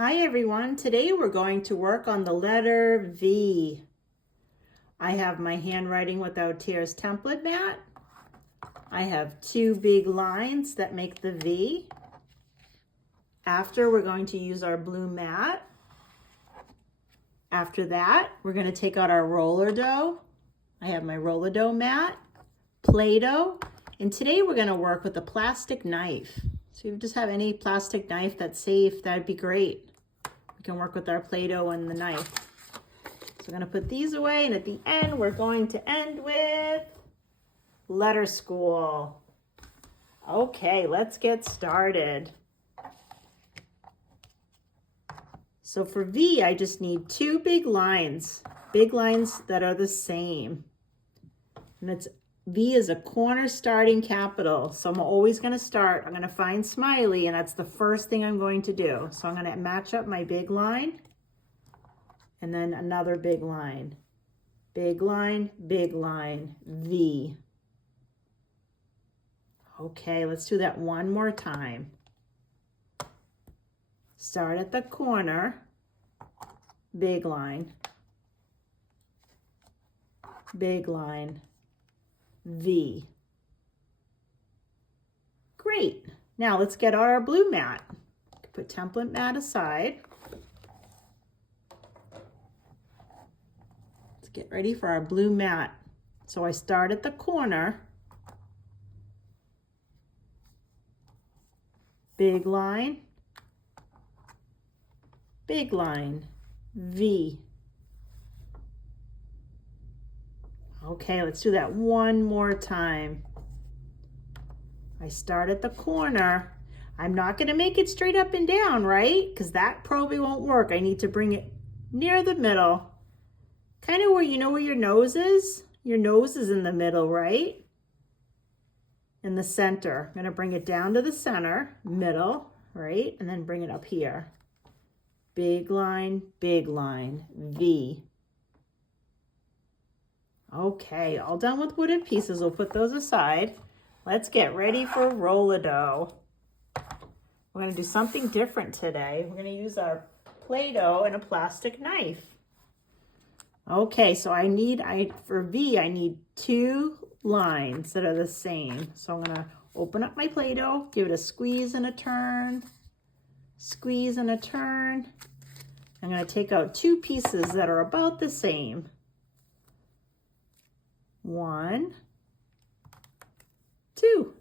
Hi everyone, today we're going to work on the letter V. I have my Handwriting Without Tears template mat. I have two big lines that make the V. After, we're going to use our blue mat. After that, we're going to take out our roller dough. I have my roller dough mat, Play-Doh, and today we're going to work with a plastic knife. So if you just have any plastic knife that's safe, that'd be great. We can work with our Play-Doh and the knife. So we're going to put these away, and at the end, we're going to end with letter school. Okay, let's get started. So for V, I just need two big lines that are the same. And it's V is a corner starting capital. So I'm always going to start. I'm going to find smiley, and that's the first thing I'm going to do. So I'm going to match up my big line and then another big line, V. Okay, let's do that one more time. Start at the corner, big line, V. Great. Now let's get out our blue mat. Put template mat aside. Let's get ready for our blue mat. So I start at the corner, big line, V. Okay, let's do that one more time. I start at the corner. I'm not going to make it straight up and down, right? Because that probably won't work. I need to bring it near the middle. Kind of where you know where your nose is? Your nose is in the middle, right? In the center. I'm going to bring it down to the center, middle, right? And then bring it up here. Big line, V. Okay, all done with wooden pieces. We'll put those aside. Let's get ready for roller dough. We're going to do something different today. We're going to use our Play-Doh and a plastic knife. Okay, so for V, I need two lines that are the same. So I'm going to open up my Play-Doh, give it a squeeze and a turn, squeeze and a turn. I'm going to take out two pieces that are about the same. 1, 2.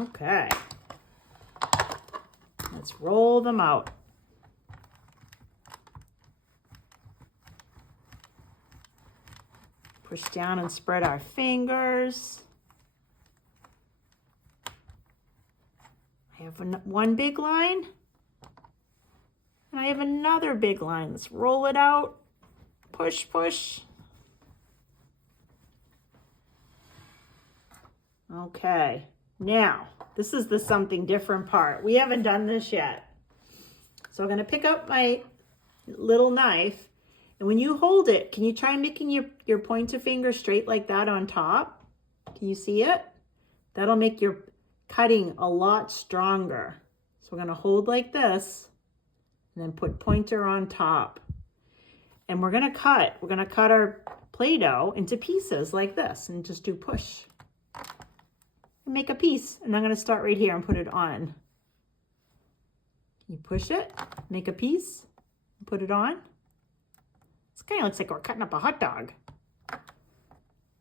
Okay. Let's roll them out. Push down and spread our fingers. I have one big line, and I have another big line. Let's roll it out. Push, push. Okay, now this is the something different part. We haven't done this yet. So I'm going to pick up my little knife, and when you hold it, can you try making your pointer finger straight like that on top? Can you see it? That'll make your cutting a lot stronger. So we're going to hold like this and then put pointer on top. And we're going to cut our Play-Doh into pieces like this and just do push. And make a piece, and I'm going to start right here and put it on. You push it, make a piece, put it on. It kind of looks like we're cutting up a hot dog.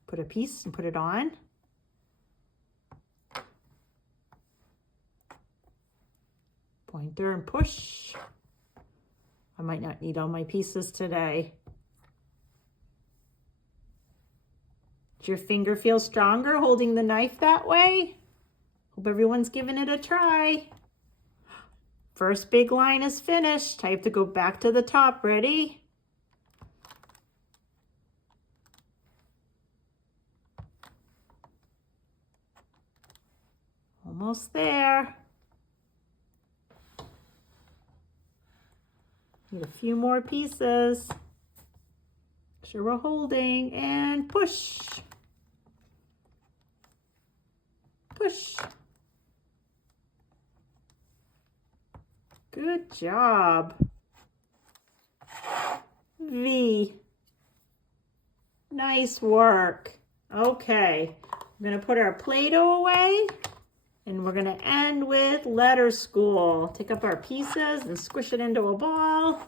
Put a piece and put it on. Pointer and push. I might not need all my pieces today. Does your finger feel stronger holding the knife that way? Hope everyone's giving it a try. First big line is finished. I have to go back to the top. Ready? Almost there. Need a few more pieces. Make sure we're holding and push. Push. Good job. V. Nice work. Okay, we're going to put our Play-Doh away, and we're going to end with letter school. Take up our pieces and squish it into a ball.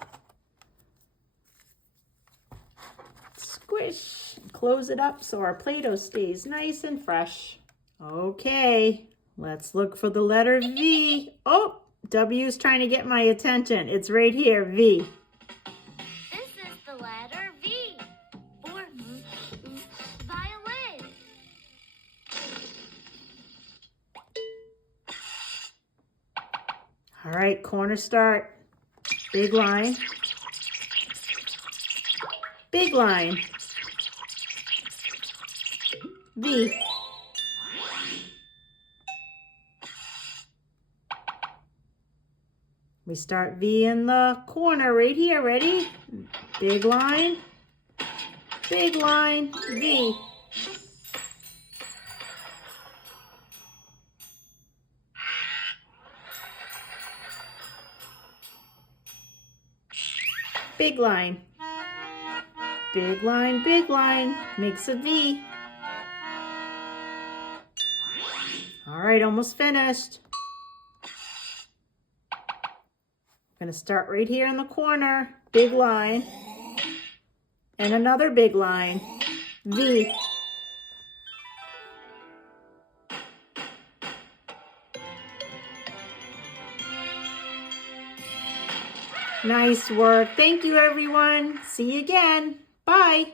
Squish. Close it up so our Play-Doh stays nice and fresh. Okay, let's look for the letter V. Oh, W's trying to get my attention. It's right here, V. This is the letter V for violin. All right, corner start. Big line. Big line. V. We start V in the corner right here. Ready? Big line. Big line. V. Big line. Big line, makes a V. All right, almost finished. I'm gonna start right here in the corner, big line, and another big line, V. Nice work. Thank you, everyone. See you again. Bye.